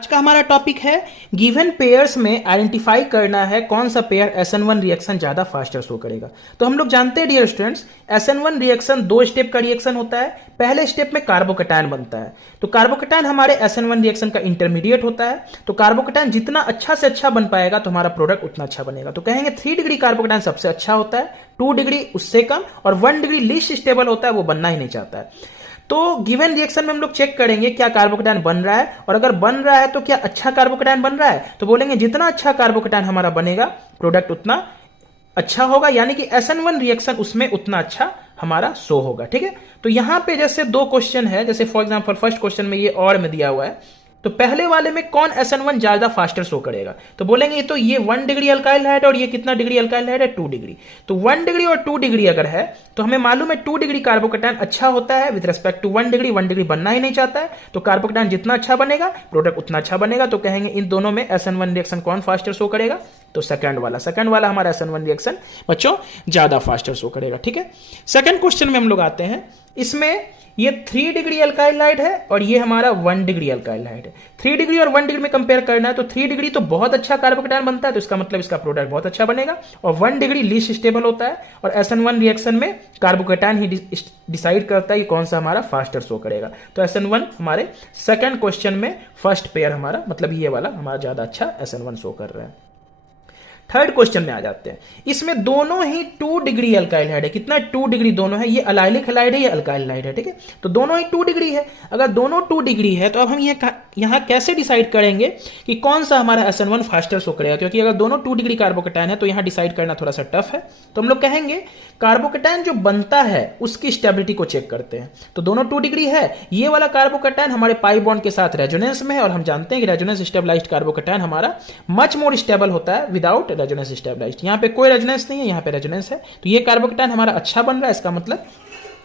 आज का हमारा टॉपिक है गिवन पेयर्स में आइडेंटिफाई करना है कौन सा पेयर SN1 रिएक्शन ज्यादा फास्टर शो करेगा। तो हम लोग जानते हैं डियर स्टूडेंट्स, SN1 रिएक्शन दो स्टेप का रिएक्शन होता है। पहले स्टेप में कार्बोकैटायन बनता है, तो कार्बोकैटायन हमारे SN1 रिएक्शन का इंटरमीडिएट होता है। तो कार्बोकैटायन जितना अच्छा से अच्छा बन पाएगा तो हमारा प्रोडक्ट उतना अच्छा बनेगा। तो कहेंगे 3 डिग्री कार्बोकैटायन सबसे अच्छा होता है, 2 डिग्री उससे कम और 1 डिग्री लीस्ट स्टेबल होता है, वो बनना ही नहीं चाहता है। तो गिवन रिएक्शन में हम लोग चेक करेंगे क्या कार्बोकैटायन बन रहा है, और अगर बन रहा है तो क्या अच्छा कार्बोकैटायन बन रहा है। तो बोलेंगे जितना अच्छा कार्बोकैटायन हमारा बनेगा प्रोडक्ट उतना अच्छा होगा, यानी कि SN1 रिएक्शन उसमें उतना अच्छा हमारा शो होगा। ठीक है, तो यहां पे जैसे दो क्वेश्चन है, जैसे फॉर एग्जांपल फर्स्ट क्वेश्चन में ये और में दिया हुआ है, तो पहले वाले में कौन SN1 ज्यादा फास्टर शो करेगा। तो बोलेंगे तो ये 1 डिग्री अल्काइल हाइड और ये कितना डिग्री अल्काइल हाइड है, 2 डिग्री। तो 1 डिग्री और 2 डिग्री अगर है तो हमें मालूम है 2 डिग्री कार्बोकैटायन अच्छा होता है with respect to 1 degree. 1 degree बनना ही नहीं चाहता है, तो कार्बोकैटायन जितना अच्छा बनेगा प्रोडक्ट उतना अच्छा बनेगा। तो कहेंगे इन दोनों में SN1 रिएक्शन कौन फास्टर शो करेगा, तो सेकंड वाला हमारा SN1 रिएक्शन बच्चों ज्यादा फास्टर शो करेगा। ठीक है, सेकंड क्वेश्चन में हम लोग आते हैं। इसमें ये 3 डिग्री अल्काइल हाइड है और ये हमारा 1 डिग्री अल्काइल हाइड है। 3 डिग्री और 1 डिग्री में कंपेयर करना है, तो 3 डिग्री तो बहुत अच्छा कार्बोकैटायन बनता है, तो इसका मतलब इसका प्रोडक्ट बहुत अच्छा बनेगा। और 1 डिग्री लीस्ट स्टेबल होता है, और SN1 रिएक्शन में कार्बोकैटायन ही डिसाइड करता है कि कौन सा हमारा फास्टर शो करेगा। तो SN1 हमारे सेकंड क्वेश्चन में फर्स्ट पेयर हमारा मतलब ये वाला हमारा ज्यादा अच्छा SN1 शो कर रहा है। थर्ड क्वेश्चन में आ जाते हैं। इसमें दोनों ही 2 डिग्री अल्काइल हाइड है। कितना 2 डिग्री दोनों है, ये अलाइलिक हैलाइड है, ये अल्काइल हाइड है। ठीक है, तो दोनों ही 2 डिग्री है। अगर दोनों 2 डिग्री है तो अब हम यहां कैसे डिसाइड करेंगे कि कौन सा हमारा SN1 फास्टर शो करेगा, क्योंकि अगर दोनों 2 डिग्री कार्बोकैटायन है तो यहां डिसाइड करना थोड़ा सा टफ है। तो हम लोग कहेंगे कार्बोकैटायन जो बनता है उसकी स्टेबिलिटी को चेक करते हैं। तो दोनों 2 डिग्री है, ये वाला कार्बोकैटायन हमारे पाई बॉन्ड के साथ रेजोनेंस में है, और हम जानते हैं कि रेजोनेंस स्टेबलाइज्ड कार्बोकैटायन हमारा मच मोर स्टेबल होता है विदाउट रेजोनेंस स्टेबलाइज्ड। यहां पे कोई रेजोनेंस नहीं है, यहां पे रेजोनेंस है, तो ये कार्बोकैटायन हमारा अच्छा बन रहा है। इसका मतलब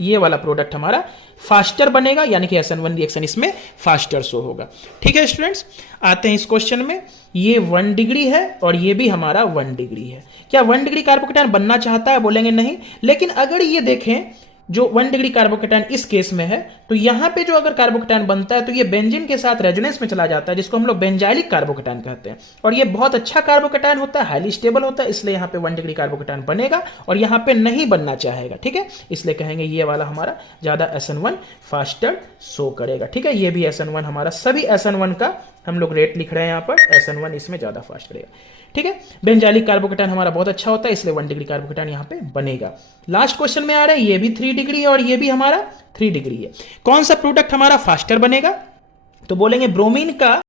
ये वाला प्रोडक्ट हमारा फास्टर बनेगा, यानी कि SN1 रिएक्शन इसमें फास्टर शो होगा। ठीक है स्टूडेंट्स, आते हैं इस क्वेश्चन में। ये 1 डिग्री है और ये भी हमारा 1 डिग्री है। क्या 1 डिग्री कार्बोकैटायन बनना चाहता है, बोलेंगे नहीं। लेकिन अगर ये देखें जो 1 डिग्री कार्बोकैटायन इस केस में है, तो यहां पे जो अगर कार्बोकैटायन बनता है तो ये बेंजीन के साथ रेजोनेंस में चला जाता है, जिसको हम लोग बेंजाइलिक कार्बोकैटायन कहते हैं। और ये बहुत अच्छा कार्बोकैटायन होता है, हाईली स्टेबल होता है, इसलिए यहां पे 1 डिग्री कार्बोकैटायन बनेगा और यहां पे नहीं बनना चाहेगा। ठीक है, इसलिए कहेंगे ये वाला हमारा ज्यादा SN1 फास्टर शो करेगा। ठीक है, ये भी SN1 हमारा सभी SN1 का हम लोग रेट लिख रहे हैं, यहां पर SN1 इसमें ज्यादा फास्ट करेगा। ठीक है, बेंजाइलिक कार्बोकैटायन हमारा बहुत अच्छा होता है, इसलिए 1 डिग्री कार्बोकैटायन यहां पे बनेगा। लास्ट क्वेश्चन में आ रहा है, ये भी 3 डिग्री है और ये भी हमारा 3 डिग्री है। कौन सा प्रोडक्ट हमारा फास्टर बनेगा, तो बोलेंगे ब्रोमीन का